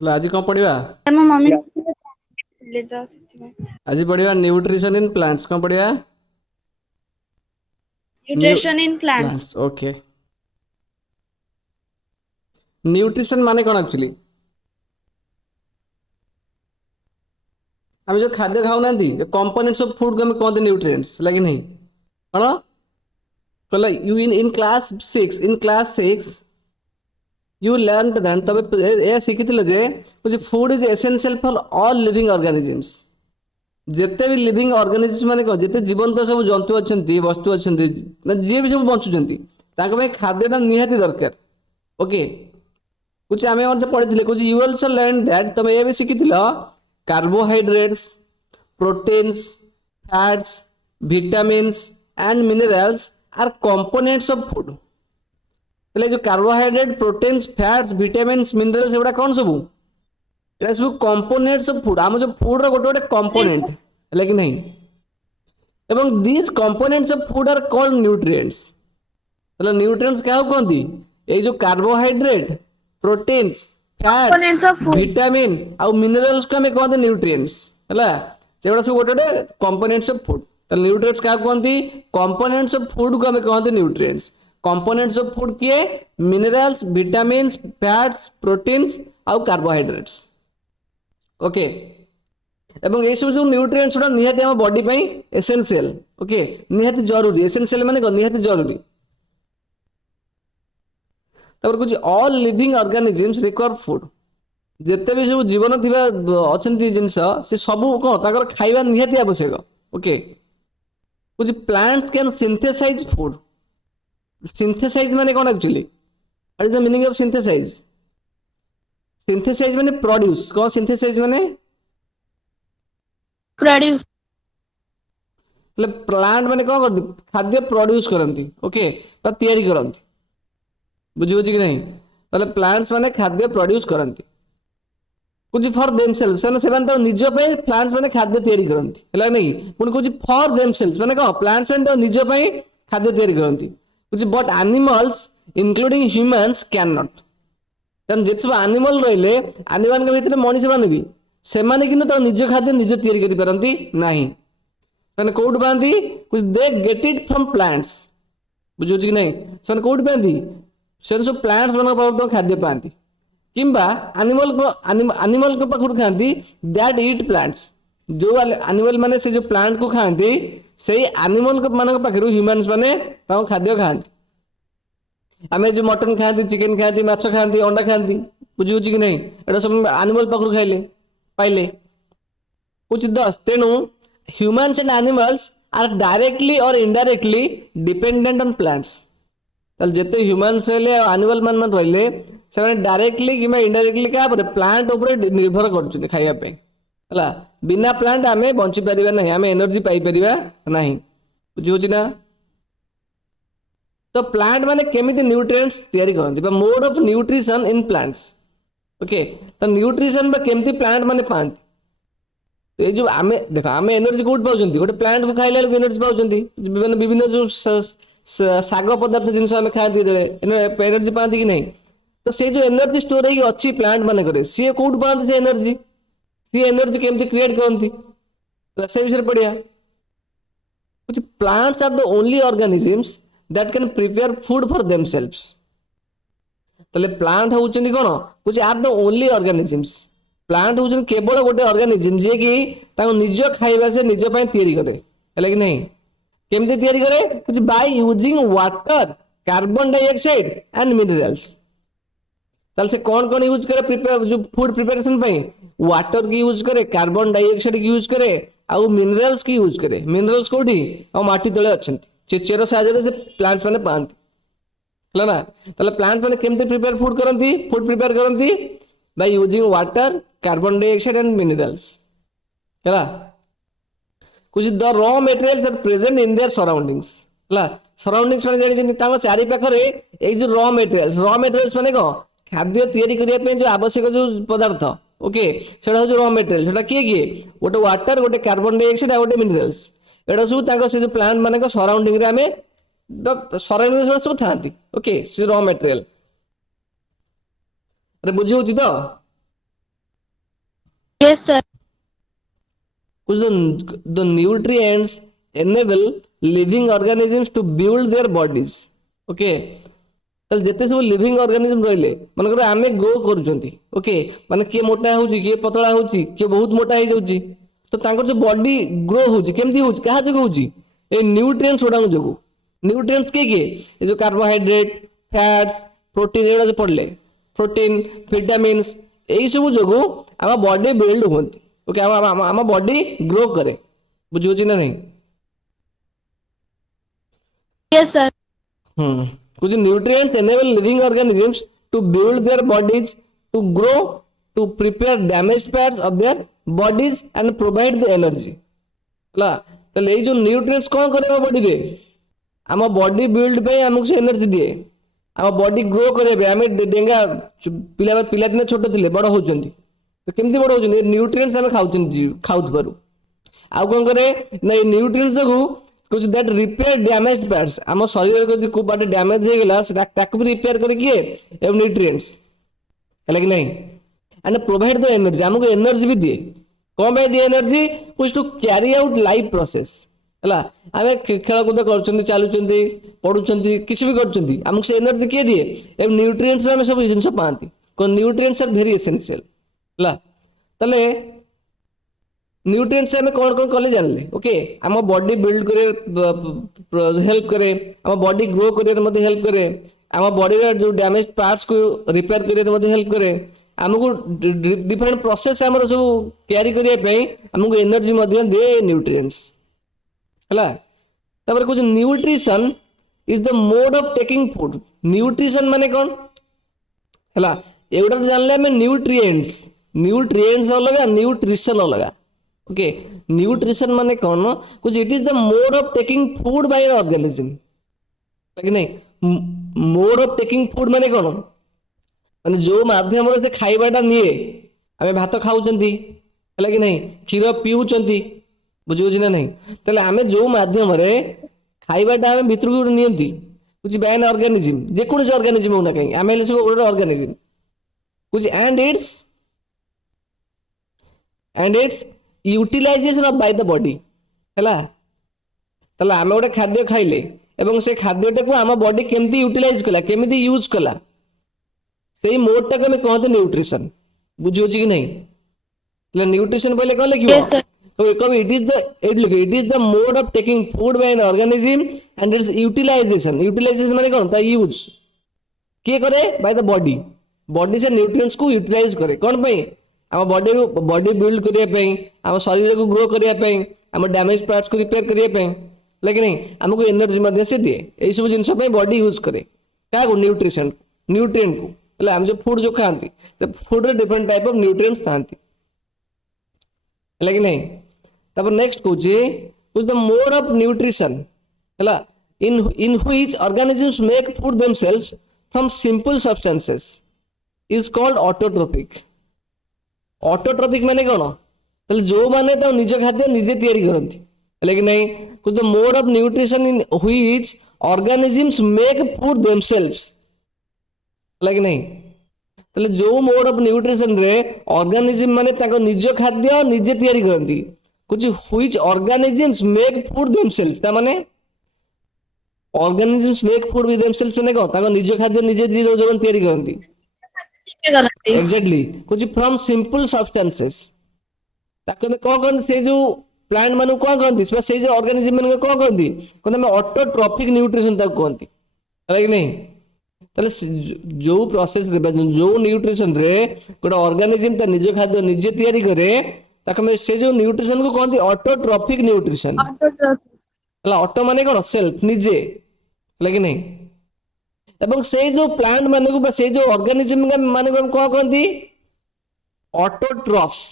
आज कौन पढ़िबा? ମୋ ମମି ଥିଲେ ତ ସେଥିପାଇଁ आज पढ़िबा न्यूट्रिशन इन प्लांट्स। कौन पढ़िबा? न्यू nutrition in plants. Plants. Okay. Nutrition माने कौन एक्चुअली? हम जो खाद्य खाऊ ना कंपोनेंट्स ऑफ फूड को हम कहते न्यूट्रिएंट्स लगे नहीं कौन कहला you in class 6 you learn that तबे ए शिखिथिले जे food is essential for all living organisms. जिते भी लिविंग ऑर्गेनिजम्स माने कौन जिते जीवंत सब जंतु अच्छे वस्तु अच्छे जी भी सब बचुंट खाद्यटा निहाती दरकार। ओके कुछ आम पढ़ी कुछ यू अल्सो लर्न दैट तुम ये भी शिखिथिल carbohydrates proteins fats vitamins and minerals are components of food. जो carbohydrate proteins fats vitamins minerals एगुड़ा कौन सब ये सब कंपोनेंट्स ऑफ फूड आम जो फूड गोटे गोटे कंपोनेंट है कि नहीं एवं these components of food are called nutrients. Nutrients क्या कहते ये जो carbohydrate proteins components of fats food. Vitamin आउ मिनरल्स को हमें कहते न्यूट्रिएंट्स है सेगुड़ा सब गोटे गोटे कंपोनेंट्स ऑफ फूड। न्यूट्रिएंट्स क्या कहते कंपोनेंट्स ऑफ फूड को हमें कहते न्यूट्रिएंट्स। कंपोनेंट्स ऑफ फूड किए मिनरल्स विटामिन्स फैट्स प्रोटीन्स आउ कार्बोहाइड्रेट्स। ओके एवं ये सब जो न्यूट्रिएंट्स गुड़ा निहाती हम बॉडी पे एसेंशियल। ओके निहाती जरूरी एसेंशियल माने निहाती जरूरी। तब कुछ all living organisms require food जिते भी सब जीवन थी अच्छा जिनस से सब कौन तर खाଇବା निहाती आवश्यक। ओके कुछ plants can synthesize food. Synthesize माने कौन actually what is the meaning of synthesize? Synthesize माने प्रोड्यूस। कौन सिंथेसाइज माने प्रोड्यूस प्लांट माने कौन करती खाद्य प्रोड्यूस करती। ओके तैयारी करती बुझे कि नहीं प्लांट्स माने खाद्य प्रोड्यूस करती कुछ फॉर देमसेल्व्स से निज प्लांट्स माने खाद्य तैयारी करती है नहीं पुणी कुछ फॉर देमसेल्व्स माने कौन प्लांट्स माने निज खाद्य तैयारी करती कुछ but animals including humans can not. Tenali जिते सब एनिमल रही एनिमल भितर मनीष मैंने भी से निज खाद्य निज तैयारी करपारती नहीं कौट पाती कुछ they get it from plants बुझे कि नहीं से कौट पाती से सब प्लांट्स मान खाद्य पाती किंबा एनिमल के पाखु खाती दैट ईट प्लांट्स जो एनिमल माने से जो प्लांट को खाती से एनिमल मान पाखु ह्यूमंस माने खाद्य खाती। आम जो मटन खाती चिकेन खाती माछ खाती अंडा खाती बुझे कि नहीं एटा सब एनिमल पाखु खाइले पाइले कुछ दस तेणु humans and animals are directly और इनडायरेक्टली डिपेंडेंट ऑन प्लांट्स। जिते ह्यूमंस रहिले एनिमल मान रहिले से डायरेक्टली कि इनडायरेक्टली क्या प्लांट उपर निर्भर कर खावाई है बिना प्लांट आम बंची पार ना आम एनर्जी पाई ना बुझे ना। तो प्लांट माने केमिति न्यूट्रिएंट्स तैयारी करନ୍ତି बा mode of nutrition in plants. Okay तो न्यूट्रिशन बा केमिति प्लांट माने पाନ୍ତି तो ये जो आमे देखो आमे एनर्जी कोड पाउछंती गोटे प्लांट को खाइला लोग एनर्जी पाउछंती विभिन्न जो साग पदार्थ जिनस आमे खाती एनर्जी पाती कि नहीं तो से जो एनर्जी स्टोर होगी अच्छी प्लांट मान करे सी कौट पाती से एनर्जी केमती क्रिएट करती से विषय पढ़िया कुछ plants are the only organisms that can prepare food for themselves. तले प्लांट होउछन्ती कोन कुछ are the only organisms plant होउछन केवल गोटे ऑर्गेनिजम जे कि ताको निज खाइबा से निज पय तैयारी करे है कि नहीं केमती तैयारी करे कुछ bye using water carbon dioxide and minerals. से कौन कौन यूज करे प्रिपेयर जो फूड प्रिपरेशन पे वाटर की यूज करे कार्बन डाइऑक्साइड की यूज करे आउ मिनरल्स की यूज करे। मिनरल्स कोठी आ माटी तळे अछंती चेर साहाय्य से प्लांट्स माने पांती है ना। ताले प्लांट्स माने केमती प्रिपेयर फूड प्रिपेयर करती by using water carbon dioxide and minerals है कुछ the raw materials are present in their surroundings है सराउंडिंग्स माने जानि चारि पाखरे ए जो रॉ मटेरियल्स माने को खाद्य तैयारी करने जो आवश्यक जो पदार्थ ओके से रॉ मटेरियल से किए किए गोटे वाटर गोटे कार्बन डाइऑक्साइड गोटे मिनरल्स एटा सब से जो प्लांट मान सराउंडिंग आम सराउंडिंग सब था ओके से रॉ मटेरियल अरे बुझी होती तो Yes, sir. Because the nutrients enable living organisms to build their bodies. Okay, তাহলে যেতে ସବୁ লিଭିଂ ଅର୍ଗାନିଜମ ରହିଲେ ମନେକର ଆମେ ଗ୍ରୋ କରୁଛନ୍ତି ଓକେ ମାନେ କିଏ ମୋଟା ହଉଛି କିଏ ପତଳା ହଉଛି କିଏ ବହୁତ ମୋଟା ହେଇଯାଉଛି ତ ତାଙ୍କର ଯୋଉ ବଡି ଗ୍ରୋ ହଉଛି କେମିତି ହଉଛି କାହା ଯୋଗୁଁ ହଉଛି ଏଇ ନ୍ୟୁଟ୍ରିଏଣ୍ଟସ ଗୁଡାକ ଯୋଗୁଁ ନ୍ୟୁଟ୍ରିଏଣ୍ଟସ କିଏ ଏ ଯୋଉ କାର୍ବୋହାଇଡ୍ରେଟ ଫ୍ୟାଟ୍ସ ପ୍ରୋଟିନ ଏଗୁଡା ଯୋଉ ପଡିଲେ ପ୍ରୋଟିନ ଭିଟାମିନ୍ସ ଏଇ ସବୁ ଯୋଗୁଁ ଆମ ବଡି ବିଲ୍ଡ ହୁଅନ୍ତି ଓକେ ଆମ ବଡି ଗ୍ରୋ କରେ ବୁଝିହଉଛି ନା ନାହିଁ Yes, sir. कुछ nutrients enable living organisms to build their bodies, to grow, to prepare damaged parts of their bodies and provide the energy. ହେଲା ତାହେଲେ ଏଇ ଯୋଉ ନ୍ୟୁଟ୍ରିଏଣ୍ଟସ କଣ କରେ ଆମ ବଡିରେ ଆମ ବଡି ବିଲ୍ଡ ପାଇଁ ଆମକୁ ସେ ଏନର୍ଜି ଦିଏ ଆମ ବଡି ଗ୍ରୋ କରିବା ପାଇଁ ଆମେ ଡେଙ୍ଗା ପିଲାଦିନେ ଛୋଟ ଥିଲେ ବଡ ହଉଛନ୍ତି ତ କେମିତି ବଡ ହଉଛନ୍ତି ଏ ନ୍ୟୁଟ୍ରିଏଣ୍ଟସ ଆମେ ଖାଉଥିବାରୁ ଆଉ କଣ କରେ ନା ଏଇ ନ୍ୟୁଟ୍ରିଏଣ୍ଟସ ଯୋଗୁ कुछ दैट रिपेयर डैमेज्ड पार्ट्स ଆମ ଶରୀରରେ ଯଦି କୋଉ ପାର୍ଟ ଡ୍ୟାମେଜ ହେଇଗଲା ସେଟା ତାକୁ ବି ରିପେୟାର କରି କିଏ ଏବଂ ନ୍ୟୁଟ୍ରିଏଣ୍ଟସ ହେଲା କି ନାହିଁ एंड प्रोवाइड द एनर्जी हमको एनर्जी भी दिए कौन पे दिए एनर्जी कुछ to carry out life process ହେଲା ଆମେ ଖେଳକୁଦ କରୁଛନ୍ତି ଚାଲୁଛନ୍ତି ପଢୁଛନ୍ତି କିଛି ବି କରୁଛନ୍ତି ଆମକୁ ସେ ଏନର୍ଜି କିଏ ଦିଏ ଏବଂ ନ୍ୟୁଟ୍ରିଏଣ୍ଟସ ଆମେ ସବୁ ଜିନିଷ ପାଆନ୍ତି କୋ ନ୍ୟୁଟ୍ରିଏଣ୍ଟସ ଆର୍ ଭେରି ଏସେନ୍ସିଆଲ ହେଲା ତାହେଲେ न्यूट्रिएंट्स हमें कौन कौन कले जानले ओके आम बॉडी बिल्ड करे हेल्प करे आम बॉडी ग्रो करे मते हेल्प करे आम बॉडी रे जो डैमेज पार्ट्स को रिपेयर करे मते हेल्प करे हमको डिफरेंट प्रोसेस हमर सब कैरी करिया पे हमको एनर्जी मते दे न्यूट्रिएंट्स हला तबर कुछ nutrition is the mode of taking food nutrition माने कौन हला एगुडा तो जानले हमें न्यूट्रिएंट्स अलग न्यूट्रिशन अलग ओके न्यूट्रिशन माने कौन कुछ it is the mode of taking food by an organism कि नहीं मोड ऑफ टेकिंग फूड माने कौन माने जो माध्यम से खाइबाटा निए आमे भात खाउचंती हला कि नहीं क्षीर पिउचंती बुझियो ना नहीं तले आमे जो माध्यम रे खाइबाटा आमे भितर को नियंती कुछ बाय एन ऑर्गेनिज्म जे कोन से ऑर्गेनिज्म होना कहीं आमे ले सब ऑर्गेनिज्म कुछ and its utilization of by the body हैला तले आमे गोटे खाद्य खाइले एवं से खाद्यटा को आम बॉडी केमती यूटिलाइज कला केमती यूज कला सेही मोड टाको हमें कहते न्यूट्रिशन बुझियो कि नहीं तले न्यूट्रिशन बोले कहले कि Yes, sir. कभी it is the mode of taking food by an organism and its utilization माने कोन ता यूज के करे बाय द बॉडी से न्यूट्रिएंट्स को यूटिलाइज करे कोन पे आम बॉडी बिल्ड करिया पे आम शरीर को ग्रो करिया पे आम डैमेज पार्ट्स को रिपेयर करिया पे लेकिन नहीं हमको एनर्जी मध्य से दिए यही सब जिनस पे बॉडी यूज करे क्या को न्यूट्रिएंट को એટલે આમ જે ફૂડ જો ખાନ୍ତି તો ફૂડ રે ડિફરન્ટ ટાઈપ ઓફ ન્યુટ્રિએન્ટ્સ થાନ୍ତି એટલે કે નહીં ତାପରେ ନେକ୍ସଟ କହୁଛି which the mode of nutrition ହେଲା in which organisms make food themselves from simple substances is called autotrophic autotrophic माने कौन ताले जो माने तो निज खाद्य निजे तैयारी करंती लेकिन नहीं कुछ the mode of nutrition in which organisms make food themselves लेकिन नहीं ताले जो मोड ऑफ न्यूट्रिशन रे ऑर्गेनिज्म माने ताको निज खाद्य निजे तैयारी करंती कुछ which organisms make food themselves ता माने organisms make food with themselves माने कौन ताको निज खाद्य निजे जीवन तैयारी करंती एग्जैक्टली कुछ फ्रॉम सिंपल सब्सटेंसेस ताके में कौन कौन से जो प्लांट मानु कौन कहंती से जो ऑर्गेनिज्म मानु कौन कहंती कोन में ऑटोट्रॉफिक न्यूट्रिशन तक कहंती है कि नहीं ताले जो प्रोसेस रे जो न्यूट्रिशन रे गोटे ऑर्गेनिज्म ता निज खाद्य निजे तैयारी करे ताके में से जो न्यूट्रिशन को कहंती ऑटोट्रॉफिक न्यूट्रिशन हला ऑटो माने कोन सेल्फ निजे है कि नहीं एवं से जो प्लांट माने को से जो ऑर्गेनिज्म माने को कौन कहंती ऑटोट्रॉफ्स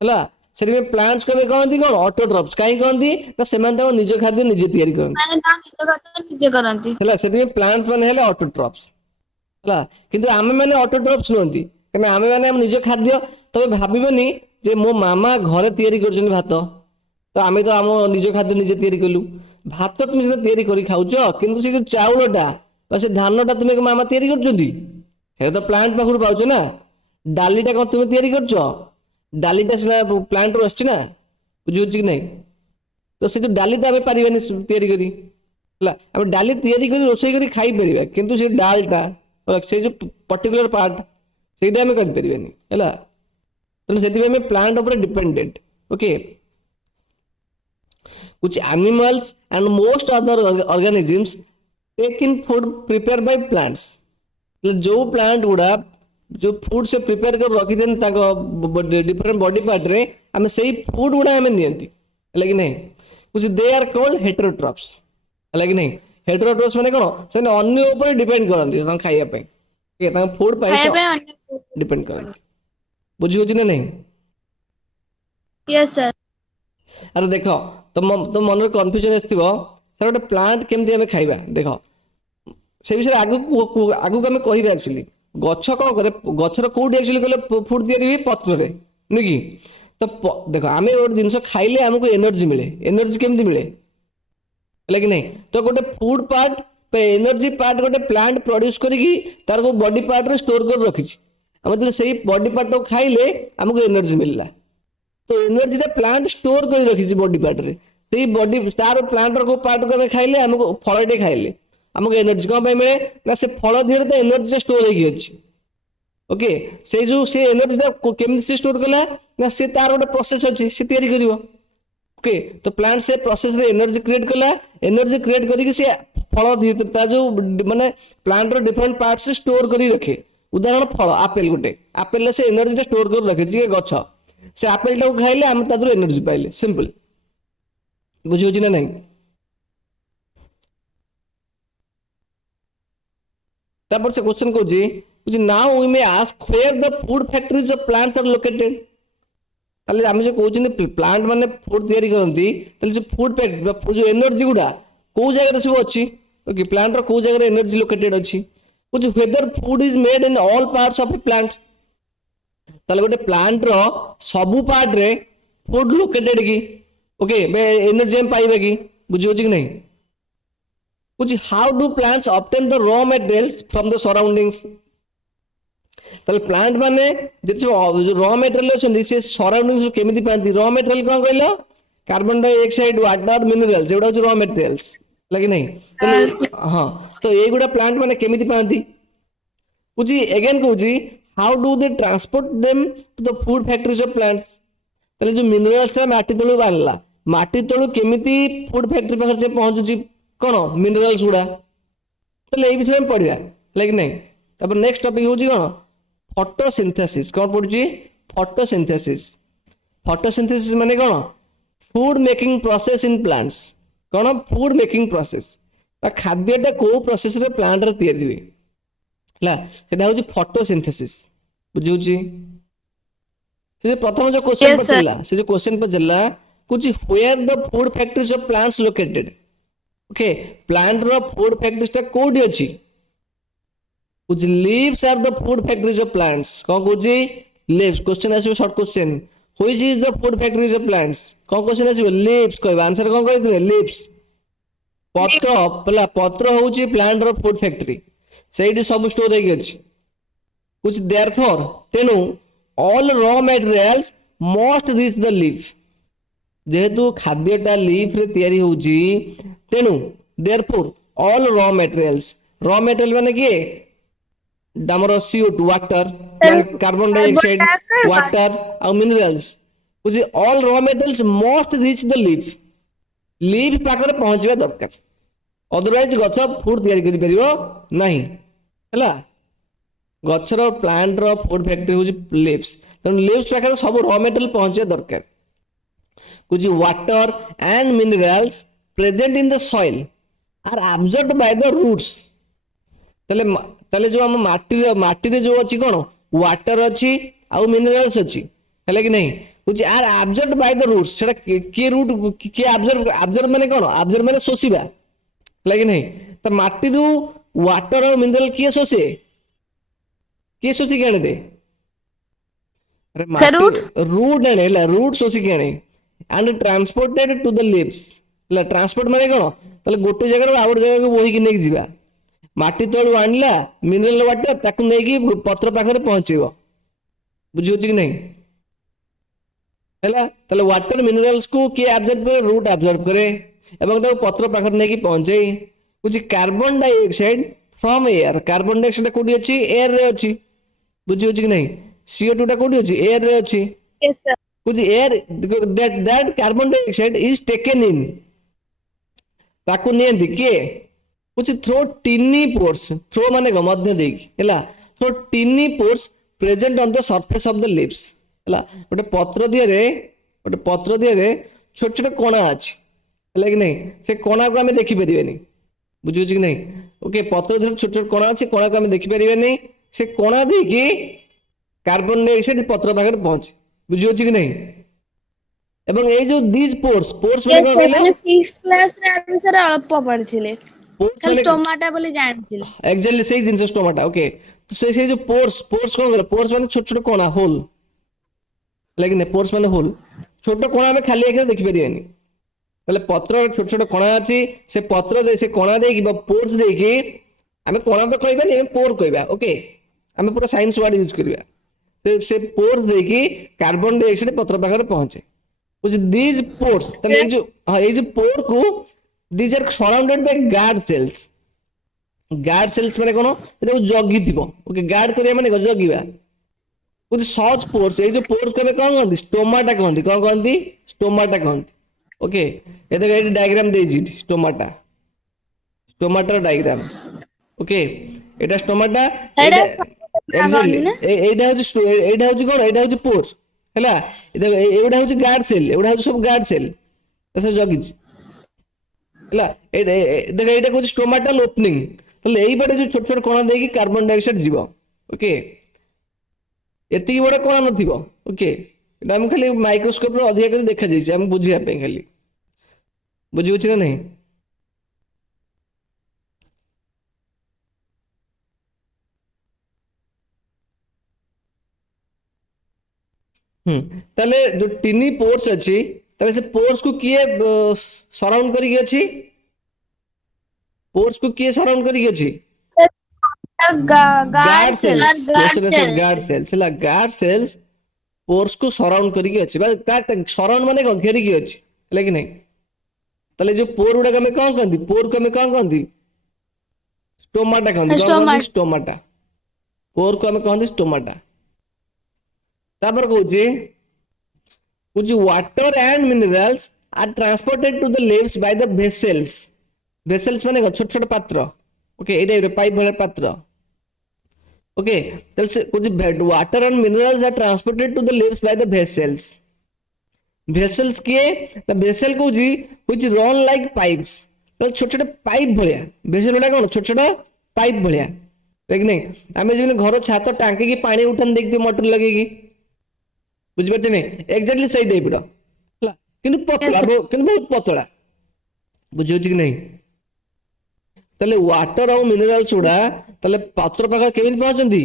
हला से में प्लांट्स को में कहंती कोन ऑटोट्रॉफ्स काई कहंती ना सेमान ता निज खाद्य निजे तैयारी करन माने ता निज खाद्य निजे करंती हला से में प्लांट्स माने हेले ऑटोट्रॉफ्स हला किंतु आमे माने ऑटोट्रॉफ्स नहंती कने आमे माने हम निज खाद्य तबे भाबिबनी जे मो मामा घरे तैयारी करछन भात तो आमे तो हम निज खाद्य निजे तैयारी कलु भात तुम से तैयारी करी खाउछो किंतु से जो चाउलटा से धानटा तुम्हें मामा तैयारी करछंती से तो प्लांट पाखरु पाउछो ना डालीटा कोन तुम तैयारी करछो डालीटा सीना प्लांट रू आछी ना बुझुछि कि नहीं तो से जो डाली तो आमे पारिबानी तयारी करी हला आमे डाली तयारी करी रोसई करी खाई परिबा किंतु से डालटा से जो पर्टिकुलर पार्ट सेटा आमे कर परिबानी हला तो से आमे प्लांट ऊपर dependent okay which animals and most other organisms take in food prepared by plants जो प्लांट गुड़ा जो फूड से प्रिपेयर कर रखी डिफरेंट बॉडी पार्ट रे हमें सही फूड गुड़ा हमें नियंती है कि नहीं कुछ दे आर कॉल्ड हेटेरोट्रॉप्स है कि नहीं हेटेरोट्रॉप्स माने कोन से अन्य ऊपर डिपेंड करंती हम खाइया पे ठीक है फूड पाइ डिपेंड करंती बुझी होची ना नहीं यस सर अरे देख तो मन कन्फ्यूजन आसो सर गोटे प्लांट केमती आम खाइबा देख से विषय आगु आगु आम कह एक्चुअली गछ कौन करे गछर कौटी एक्चुअली कले फूड तैयारी पत्र नुह कि तो देख आम गोटे जिन खाइले आमको एनर्जी मिले एनर्जी केमती मिले है कि नहीं तो गोटे फूड पार्ट एनर्जी पार्ट गोटे प्लांट प्रोड्यूस करिकी तार को बॉडी पार्ट रे स्टोर कर रखी आम जो से बॉडी पार्ट को खाइले आमको एनर्जी मिलला तो एनर्जी टा प्लांट स्टोर कर रखी बॉडी पार्ट रे से बॉडी तार प्लांट को पार्ट को खाइले आमको फलटे खाइले आमको एनर्जी कौन मिले ना से फल दिहरे तो एनर्जी स्टोर होगी अच्छी ओके से जो से एनर्जी केमती स्टोर कला ना से तार गोटे प्रोसेस अच्छी से तैयारी करिवो ओके तो प्लांट से प्रोसेस रे एनर्जी क्रिएट कला एनर्जी क्रिएट करके से फल दिहरे जो माने प्लांट रो डिफरेंट पार्ट से स्टोर करी रखे उदाहरण फल आपेल गोटे आपेल से एनर्जी स्टोर कर रखे जे गछ से आपेल टाको खाइले आम तादर एनर्जी पाइले सिंपल बुझी होची ना नहीं तापर से क्वेश्चन कहूँ now we may ask where the food factories of plants are located ताले आम जो कहते प्लांट माने फूड तैयारी करती ताले फूड फैक्ट्री जो एनर्जी गुड़ा को जगह सब अच्छी ओके प्लांट रो को जगह एनर्जी लोकेटेड अच्छी कुछ whether food is made in all parts of a plant ताले गोटे प्लांट रो सबु पार्ट रे फूड लोकेटेड की ओके एनर्जी हम पाइबा कि बुझी होची कि नहीं कुछ how do plants obtain the raw materials from the surroundings ताले प्लांट माने जो रॉ मटेरियल अछंदी से सराउंडिंग्स केमिति पांती रॉ मटेरियल कोन कहलो कार्बन डाइऑक्साइड वाटर मिनरल्स एडा जो रॉ मटेरियल्स लगे नहीं तो हां तो एगुडा प्लांट माने केमिति पांती कुछ अगेन कहूची how do they transport them to the food factories of plants ताले जो मिनरल्स माटी तळु बाहरला माटी तळु केमिति फूड फैक्ट्री पाखर से पहुंचुची कोन मिनरल्स गुडा ताले ए विषय में पढिया लाइक नहीं तब नेक्स्ट टॉपिक होची कोन फोटोसिंथेसिस कोन पढुची फोटोसिंथेसिस माने कोन food making process in plants कोन फूड मेकिंग प्रोसेस खाद्यटा को प्रोसेस रे प्लांट रे तैयारी हुए ला सेटा होची फोटोसिंथेसिस बुझुची से प्रथम जो क्वेश्चन पचला से जो क्वेश्चन पचला कुछ where the food factories of plants located okay plant रो फूड फैक्ट्रीज ता कोडी अछि कुछ leaves are the food factories of plants कोन कुछि लीव्स क्वेश्चन आसी short question which is the food factories of plants कोन क्वेश्चन आसी लीव्स कहबा आंसर कोन कहि दिले लीव्स पत्र पला पत्र होची प्लांट रो फूड फैक्ट्री सेठी सब स्टोर होई अछि कुछ देयरफॉर तेनु all raw materials must reach the leaf जेहेतु खाद्यटा लीफ रे तैयारी होची तेनु देयरफॉर ऑल रॉ मटेरियल माने किए डामर CO2 water carbon dioxide water और मिनरल्स कुछ all raw materials must reach the leaf पाखरे पहुंचबा दरकार अदरवाइज गछ फूड तैयारी करि परिबो नहीं हला गछर प्लांट रो फूड फैक्ट्री होची लीव्स तन लीव्स पाखरे सब रॉ मटेरियल पहुंचबा दरकार कुछ water and minerals present in the soil are absorbed by the roots तले तले जो हम माटी रे जो अछि कोन वाटर अछि आ मिनरल्स अछि हले कि नहीं कुछ are absorbed by the roots सेटा के रूट के अब्जॉर्ब माने कोन अब्जॉर्ब माने सोसिबा हले कि नहीं त माटी रू वाटर और मिनरल के सोसे के सोसी केने दे अरे माटी रूट ने ला रूट सोसी केने and transported to the leaves ला ट्रांसपोर्ट माने कोन तले गोटे जगह आउट जगह को बोही कि नै जिबा माटी तळु आणला मिनरल वाटर ताकू नै कि पत्र पाखरे पहुंचीबो बुझियो कि नहीं ହେଲା ତାହେଲେ ୱାଟର ମିନେରାଲ୍ସ କୁ କିଏ ଆବଜର୍ବ କରେ ରୁଟ୍ ଆବଜର୍ବ କରେ ଏବଂ ତାକୁ ପତ୍ର ପାଖରେ ନେଇକି ପହଞ୍ଚେ ବୁଝି carbon dioxide from air carbon dioxide କୋଉଠି ଅଛି ଏୟାର ରେ ଅଛି ବୁଝି ହଉଛି କି ନାହିଁ CO2 ଟା କୋଉଠି ଅଛି ଏୟାର ରେ ଅଛି Yes, sir. ବୁଝି air that carbon dioxide is taken in ତାକୁ ନିଅନ୍ତି କିଏ ବୁଝି through tiny pores through ମାନେ କଣ ମଧ୍ୟ ଦେଇକି ହେଲା through tiny pores present on the surface of the leaves ହେଲା ଗୋଟେ ପତ୍ର ଦିହରେ ଛୋଟ ଛୋଟ କଣା ଅଛି ହେଲା କି ନାହିଁ ସେ କଣାକୁ ଆମେ ଦେଖିପାରିବାନି ବୁଝୁଛି କି ନାହିଁ ଓକେ ପତ୍ର ଦିହରେ ଛୋଟ ଛୋଟ କଣା ଅଛି କଣାକୁ ଆମେ ଦେଖିପାରିବାନି ସେ କଣା ଦେଇକି କାର୍ବନ ଡାଇଅକ୍ସାଇଡ ପତ୍ର ପାଖରେ ପହଞ୍ଚେ ବୁଝିହଉଛି କି ନାହିଁ ଏବଂ ଏଇ ଯୋଉ ଦିସ୍ ପୋର୍ସ ମାନେ Yes, କଣ sir. କହିଲେ ଆମେ 6th class ରେ ଆମେ ସାର୍ ଅଳ୍ପ ପଢିଥିଲେ ପୋର୍ସ ଖାଲି ମାନେ ଷ୍ଟୋମାଟା ବୋଲି ଜାଣିଥିଲେ। ଏକ୍ସାକ୍ଟଲି ସେଇ ଜିନିଷ ଷ୍ଟୋମାଟା ଓକେ ସେଇ ଯୋଉ ପୋର୍ସ କଣ କହିଲ ପୋର୍ସ ମାନେ ଛୋଟ ଛୋଟ କଣା ହୋଲ ଲାଗି ନା ପୋର୍ସ ମାନେ ହୋଲ ଛୋଟ କଣା ଆମେ ଖାଲି ଆଖିରେ ଦେଖିପାରିବାନି ତାହେଲେ ପତ୍ର ଛୋଟ ଛୋଟ କଣା ଅଛି ସେ ପତ୍ର ସେ କଣା ଦେଇକି ବା ପୋର୍ସ ଦେଇକି ଆମେ କଣା ତ କହିବାନି ଆମେ ପୋର କହିବା ଓକେ ଆମେ ପୁରା ସାଇନ୍ସ ୱାର୍ଡ ୟୁଜ କରିବା ସେ ପୋର୍ସ ଦେଇକି କାର୍ବନ ଡାଇଅକ୍ସାଇଡ ପତ୍ର ପାଖରେ ପହଞ୍ଚେ which these pores ତାହେଲେ ଏଇ ଯୋଉ pore କୁ these are surrounded by guard cells ମାନେ କଣ ଏଟାକୁ ଜଗିଥିବ ଓକେ ଗାର୍ଡ କରିବା ମାନେ ଜଗିବା with such pores ଏଇ ଯୋଉ pores କୁ ଆମେ କଣ କହନ୍ତି ଷ୍ଟୋମାଟା କହନ୍ତି କଣ କହନ୍ତି ଷ୍ଟୋମାଟା କହନ୍ତି ଓକେ ଏଟା ଏଇଠି ଡାଇଗ୍ରାମ ଦେଇଛି ଷ୍ଟୋମାଟାର ଡାଇଗ୍ରାମ ଓକେ ଏଟା ଷ୍ଟୋମାଟା ସେଇଟା ଏଇଟା କହନ୍ତି ଏକ୍ସାକ୍ଟଲି ନା? ଏଇଟା ହଉଛି କଣ ଏଇଟା ହଉଛି ପୋର ହେଲା ଏଗୁଡା ହଉଛି ଗାର୍ଡ ସେଲ ଏଗୁଡା ହଉଛି ସବୁ ଗାର୍ଡ ସେଲ ସବୁ ଜଗିଛି ହେଲା ଦେଖ ଏଇଟା କହୁଛି ଷ୍ଟୋମାଟାଲ ଓପନିଂ ତାହେଲେ ଏଇପଟେ ଯୋଉ ଛୋଟ ଛୋଟ କଣା ଦେଇକି କାର୍ବନ ଡାଇଅକ୍ସାଇଡ ଯିବ ଓକେ ଏତିକି ବଡ କଣା ନଥିବ ଓକେ ଏଟା ଆମେ ଖାଲି ମାଇକ୍ରୋସ୍କୋପ ରେ ଅଧିକା କରି ଦେଖାଯାଇଛି ଆମେ ବୁଝିବା ପାଇଁ ଖାଲି ବୁଝି ହଉଛି ନା ନାହିଁ ତାହେଲେ ଯୋଉ ଟିନି ପୋର୍ସ ଅଛି ତାହେଲେ ସେ ପୋର୍ସ କୁ କିଏ ସରାଉଣ୍ଡ କରିକି ଅଛି ପୋର୍ସ କୁ କିଏ ସରାଉଣ୍ଡ କରିକି ଅଛି guard guard cell cells guard cells ହେଲା ଗାର୍ଡ ସେଲ୍ସ ପୋର୍ସ କୁ ସରାଉଣ୍ଡ କରିକି ଅଛି ସରାଉଣ୍ଡ ମାନେ କଣ ଘେରିକି ଅଛି ହେଲା କି ନାହିଁ ତାହେଲେ ଯୋଉ ପୋର ଗୁଡାକ ଆମେ କଣ କହନ୍ତି ପୋର କୁ ଆମେ କଣ କହନ୍ତି ଷ୍ଟୋମାଟା କହନ୍ତି କଣ କହନ୍ତି ଷ୍ଟୋମାଟ ଷ୍ଟୋମାଟା ପୋର କୁ ଆମେ କହନ୍ତି ଷ୍ଟୋମାଟା ତାପରେ କହୁଛି water and minerals are transported to the leaves by the vessels ମାନେ କଣ ଛୋଟ ଛୋଟ ପାତ୍ର ଓକେ ଏଇଟା ପାଇପ ଭଳିଆ ପାତ୍ର ଓକେ ତାହେଲେ ସେ କହୁଛି water and minerals are transported to the leaves by the vessels କିଏ ନା ଭେସେଲ କହୁଛି which run like pipes ତାହେଲେ ଛୋଟ ଛୋଟ ପାଇପ ଭଳିଆ ଭେସେଲ ଗୁଡା କଣ ଛୋଟ ଛୋଟ ପାଇପ ଭଳିଆ କି ନାଇଁ ଆମେ ଯେମିତି ଘର ଛାତ ଟାଙ୍କିକି ପାଣି ଉଠାନ୍ତି ଦେଖିଥିବେ ମଟର ଲଗେଇକି ବୁଝିପାରୁଛ ନାଇଁ ଏକ୍ସାକ୍ଟଲି ସେଇ ଟାଇପର ହେଲା କିନ୍ତୁ ପତଳା କିନ୍ତୁ ବହୁତ ପତଳା ବୁଝିହଉଛି କି ନାହିଁ ତାହେଲେ ୱାଟର ଆଉ ମିନେରାଲ୍ସ ଗୁଡା ତାହେଲେ ପତ୍ର ପାଖରେ କେମିତି ପହଞ୍ଚନ୍ତି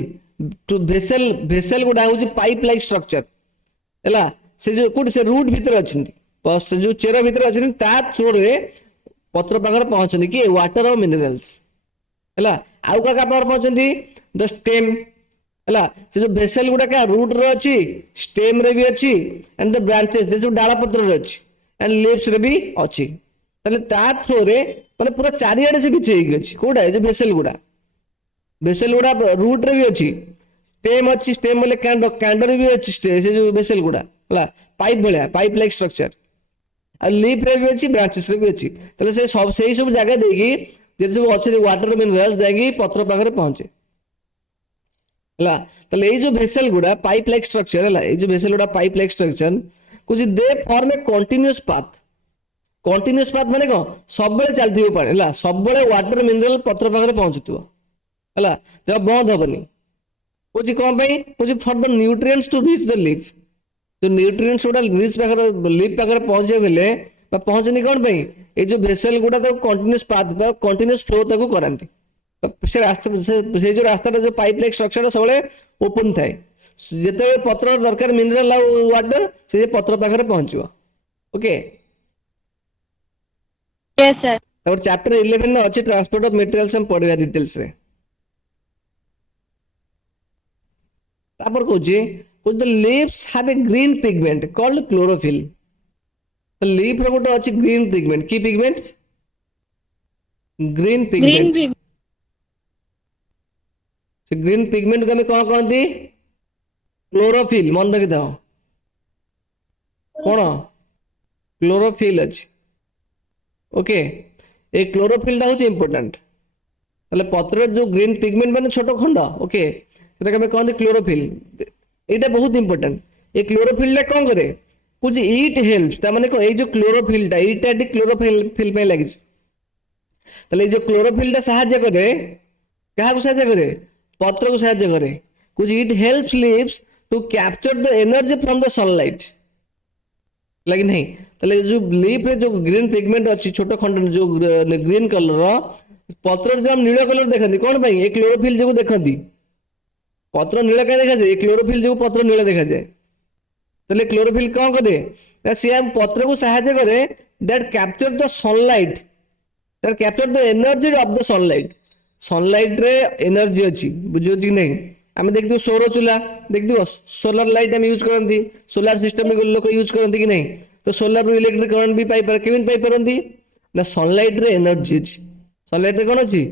ଭେସେଲ ଗୁଡା ହଉଛି ପାଇପ ଲାଇକ ଷ୍ଟ୍ରକ୍ଚର ହେଲା ସେ ଯୋଉ କୋଉଠି ସେ ରୁଟ ଭିତରେ ଅଛନ୍ତି ସେ ଯୋଉ ଚେର ଭିତରେ ଅଛନ୍ତି ତା ଥ୍ରୋରେ ପତ୍ର ପାଖରେ ପହଞ୍ଚନ୍ତି କିଏ ୱାଟର ଆଉ ମିନେରାଲ୍ସ ହେଲା ଆଉ କାହା ପାଖରେ ପହଞ୍ଚନ୍ତି ଦ ଷ୍ଟେମ୍ ହେଲା ସେ ଯୋଉ ଭେସେଲ ଗୁଡାକ ରୁଟ ରେ ଅଛି ଷ୍ଟେମ ରେ ବି ଅଛି ଆଣ୍ଡ ଦ ବ୍ରାଞ୍ଚେସ ଯୋଉ ଡାଳ ପତ୍ରରେ ଅଛି ଆଣ୍ଡ ଲିଭ୍ସ ରେ ବି ଅଛି ତାହେଲେ ତା ଥ୍ରୋରେ ମାନେ ପୁରା ଚାରିଆଡେ ସେ ବିଛେଇ ହେଇକି ଅଛି କୋଉଟା ଏ ଯୋଉ ଭେସେଲ ଗୁଡା ରୁଟ ରେ ବି ଅଛି ଷ୍ଟେମ ଅଛି ଷ୍ଟେମ ବୋଲେ କାଣ୍ଡରେ ବି ଅଛି ସେ ଯୋଉ ଭେସେଲ ଗୁଡା ହେଲା ପାଇପ ଭଳିଆ ପାଇପ ଲାଇକ ଷ୍ଟ୍ରକ୍ଚର ଆଉ ଲିଫ୍ ରେ ବି ଅଛି ବ୍ରାଞ୍ଚେସ ରେ ବି ଅଛି ତାହେଲେ ସେଇ ସବୁ ଜାଗା ଦେଇକି ଯେତେ ସବୁ ଅଛି ୱାଟର ମିନେରାଲ୍ସ ଯାଇକି ପତ୍ର ପାଖରେ ପହଞ୍ଚେ ହେଲା ତାହେଲେ ଏଇ ଯୋଉ ଭେସେଲ ଗୁଡା ପାଇପ ଲାଇକ ଷ୍ଟ୍ରକ୍ଚର ହେଲା ଏଇ ଯୋଉ ଭେସେଲ ଗୁଡା ପାଇପ ଲାଇକ ଷ୍ଟ୍ରକ୍ଚର କହୁଛି ଦେ ଫର୍ମ ଏ କଣ୍ଟିନ୍ୟୁଅସ ପାଥ ମାନେ କଣ ସବୁବେଳେ ଚାଲିଥିବ ପାଣି ହେଲା ସବୁବେଳେ ୱାଟର ମିନେରାଲ ପତ୍ର ପାଖରେ ପହଞ୍ଚୁଥିବ ହେଲା ଜମା ବନ୍ଦ ହବନି କହୁଛି କଣ ପାଇଁ କହୁଛି ଫର ଦ ନ୍ୟୁଟ୍ରିଏଣ୍ଟସ ଟୁ ରିଚ୍ ଦ ଲିଫ୍ ଯୋଉ ନ୍ୟୁଟ୍ରିଏଣ୍ଟସ ଗୁଡା ଲିଫ୍ ପାଖରେ ପହଞ୍ଚିବାକୁ ହେଲେ ବା ପହଞ୍ଚନ୍ତି କଣ ପାଇଁ ଏଇ ଯୋଉ ଭେସେଲ ଗୁଡା ତାକୁ କଣ୍ଟିନ୍ୟୁଅସ ଫ୍ଲୋ ତାକୁ କରାନ୍ତି ସେ ଯୋଉ ରାସ୍ତାଟା ଯୋଉ ପାଇପ ଲାଇକ ଷ୍ଟ୍ରକ୍ଚରଟା ସବୁବେଳେ ଓପନ ଥାଏ ଯେତେବେଳେ ପତ୍ର ଦରକାର ମିନେରାଲ ଆଉ ୱାଟର ସେ ପତ୍ର ପାଖରେ ପହଞ୍ଚିବ ଓକେ ତାପରେ ଚାପ୍ଟର 11 ରେ ଅଛି ଟ୍ରାନ୍ସପୋର୍ଟ ଅଫ ମେଟେରିଆଲ୍ସ ଆମେ ପଢିବା ଡିଟେଲ୍ସ ରେ ତାପରେ କହୁଛି the leaves have a green pigment called chlorophyll. The leaf ର ଗୋଟେ ଅଛି green pigment. କି pigment? Green pigment. ग्रीन भी ସେ green pigment को ଆମେ କଣ କହନ୍ତି? Chlorophyll. ମନେ ରଖିଥାଅ କଣ? Chlorophyll ଅଛି। ओके ए क्लोरोफिल हूँ इंपोर्टाट ताले पत्र जो ग्रीन पिगमेंट माने छोट खंड ओके सेटा के कहते क्लोरोफिल यहाँ बहुत इंपोर्टाट ए क्लोरोफिल कौन करे कुछ इट हेल्प्स ता माने ये जो क्लोरोफिल ईटा क्लोरोफिल पे लगी ताले जो क्लोरोफिल साहाय्य करे क्या साहाय्य करे पत्र को साहाय्य करे कुछ it helps leaves to capture the energy from the sunlight लगी नहीं ताले जो लीफ रे जो ग्रीन पिगमेंट अच्छी छोट खंड जो ग्रीन कलर पत्र जो हम नील कलर देखते कौन पाई ए क्लोरोफिल जो देखती पत्र नील क्या देखा जाए क्लोरोफिल जो पत्र नील देखा जाए ताले क्लोरोफिल कौन करे सी हम पत्र को सहायता करे that capture the sunlight that capture the energy of the sunlight रे एनर्जी अच्छी बुझे कि नहीं आम देखते सौर चूल्हा देखते सोलार लाइट आम यूज करती सोलार सिस्टम लोक यूज करती कि नहीं तो सोलार रू इलेक्ट्रिक करंट भी पाई केमी पाई ना सनलाइट रे एनर्जी अच्छी सनलाइट रे कौन अच्छी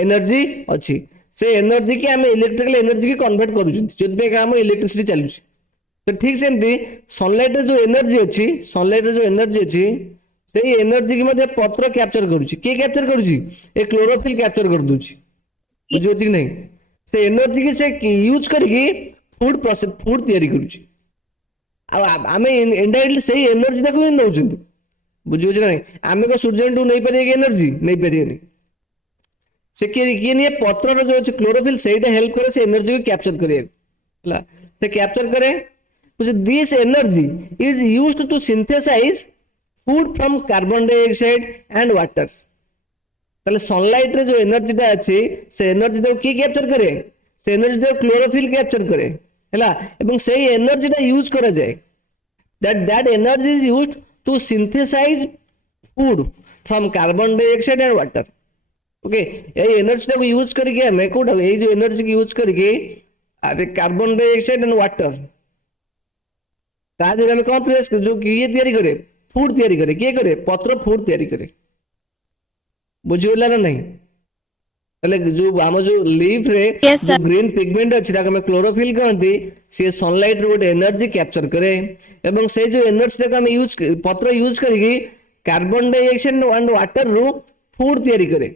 एनर्जी अच्छी से एनर्जी की आम इलेक्ट्रिकल एनर्जी की कन्वर्ट कर इलेक्ट्रिसिटी चलुची तो ठीक सेमती सनलाइट रे जो एनर्जी अच्छी सनलाइट रे जो एनर्जी अच्छी से एनर्जी की पत्र कैप्चर करुच्ची किए कैप्चर करुच्ची ए क्लोरोफिल कैप्चर कर दूची बुझे कि नहीं से एनर्जी की से यूज करके फूड प्रोसेस फूड तैयारी करुच्ची आम इनडायरेक्टली से एनर्जी तक ही नौ बुझे ना आम को सूर्य नहीं पारे एनर्जी नहीं पारे से किए नहीं पत्र जो अच्छे क्लोरोफिल से हेल्प करे से एनर्जी को कैप्चर करे से कैप्चर करे this energy is used to synthesize food from carbon dioxide and water ताले सनलाइट रे जो एनर्जी टा अच्छी से एनर्जी को किए कैप्चर करे से एनर्जी को क्लोरोफिल कैप्चर करे हैला एवं से एनर्जी टा यूज करा जाए that energy is used to synthesize food from carbon dioxide and water okay ये एनर्जी टा को यूज करके हमें कोटा ये जो एनर्जी की यूज करके अरे कार्बन डाइऑक्साइड एंड वाटर ताजे हमें कौन प्रेस जो ये तैयारी करे फूड तैयारी करे किए करे पत्र फूड तैयारी करे बुझीगला ना नहीं ताले जो आम जो लीफ रे Yes, sir. जो ग्रीन पिगमेंट अच्छी हमें क्लोरोफिल कहती सी सनलाइट रो गोटे एनर्जी कैप्चर करे एवं से जो एनर्जी को यूज पत्र यूज करके कार्बन डाइऑक्साइड एंड वाटर रू फूड तैयारी करे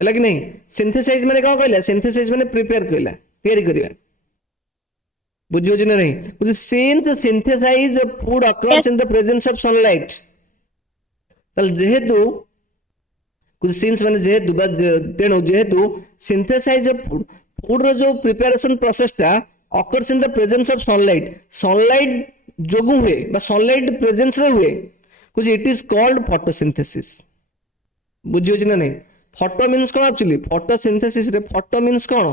है कि नहीं सिंथेसाइज माने कौन कहला सिंथेसाइज माने प्रिपेयर कहला तैयारी करबा बुझियो ना नहीं since synthesize food across in the presence of sunlight तल जेहेतु कुछ सिंस माने जेहेतु तेणु जेहेतु सिंथेसाइज फूड रो जो प्रिपरेशन प्रोसेस टा occurs in the presence of sunlight जोगु हुए बा सनलाइट प्रेजेंस रे हुए कुछ इट इज कॉल्ड फोटोसिंथेसिस बुझियो ना नहीं फोटो मीन्स कौन एक्चुअली फोटोसिंथेसिस रे फोटो मीन्स कौन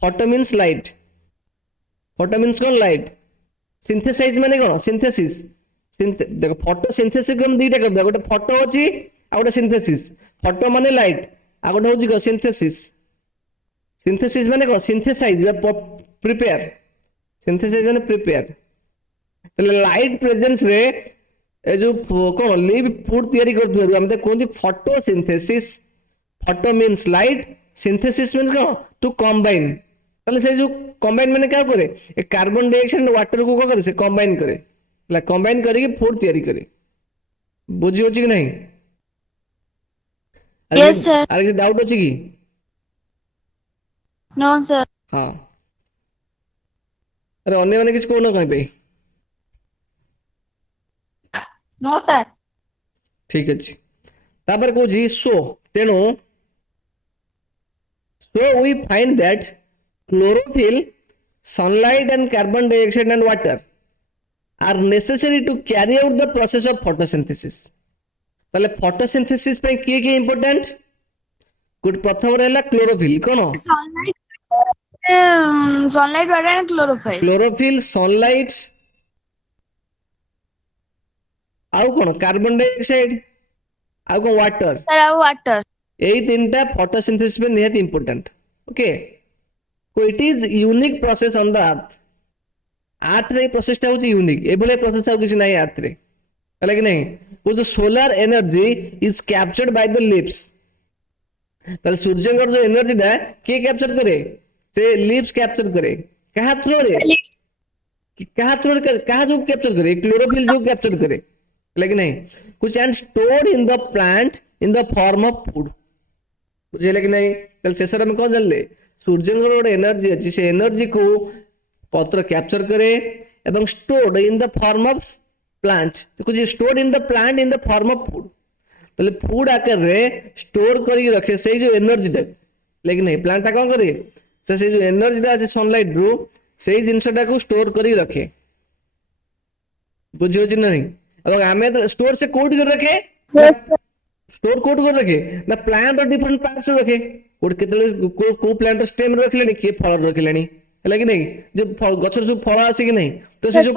photo means light photo means कौन लाइट सिंथेसाइज माने कौन सिंथेसिस देखो फोटोसिंथेसिस को हम दीटा कर गोटे फोटो अछि आ गोटे सिंथेसिस फोटो माने लाइट आ गोटे होछि को सिंथेसिस सिंथेसिस माने कौन सिंथेसाइज प्रिपेयर सिंथेसाइज माने प्रिपेयर तले लाइट प्रेजेंस रे ए जो कौन लिव फूड तैयारी करथु हम कहते photosynthesis photo means light synthesis means कौन टू कंबाइन ताले से जो कंबाइन माने क्या करे ए कार्बन डाइऑक्साइड वाटर को क्या करे से कंबाइन करे ला कंबाइन करके फूड तैयारी करे बुझियो कि नहीं Yes, sir. आरे किसी डाउट अछि कि नो सर हां अरे अन्य माने किसी को न कहि पे नो सर ठीक अछि तापर को जी सो तेणु so we find that chlorophyll sunlight and carbon dioxide and water are necessary to carry out the process of photosynthesis ताले photosynthesis पे किए किए important गुड प्रथम रहला क्लोरोफिल कोन sunlight water and chlorophyll chlorophyll sunlight आउ कोन कार्बन डाइऑक्साइड आउ कोन वाटर सर अब वाटर यही तीनटा फोटोसिंथेसिस पे निहात important okay so it is unique process on the earth आर्थ रे प्रोसेसटा होची यूनिक एबले प्रोसेस आउ किछि नाही आर्थ रे है कि नहीं वो जो solar energy is captured by the lips ताले सूर्यंकर जो एनर्जी डा के कैप्चर करे से लिप्स कैप्चर करे कहा थ्रू रे कहा थ्रू कहा जो कैप्चर करे क्लोरोफिल जो कैप्चर करे है कि नहीं कुछ and stored in the plant in the form of food बुझे कि नहीं ताले शेष में कौन जानले सूर्यंकर गोटे एनर्जी अच्छी से एनर्जी को पत्र कैप्चर करे एवं stored in the form of plant कुछ stored in the plant in the form of food ताले फूड आकर रे स्टोर करके रखे से जो एनर्जी टा लेकिन नहीं प्लांट टा कौन करे से जो एनर्जी टा আছে सनलाइट रू से जिनसटा को स्टोर करके रखे बुझियो कि नहीं এবং ଆମେ ତ स्टोर से कोड कर रखे स्टोर कोड कर रखे ना प्लांट और डिफरेंट पार्ट्स रखे कोड केतले को प्लांट स्टेम रखलेनी के फल रखलेनी हैला कि नहीं जो गछर सब फल आसी कि नहीं तो से जो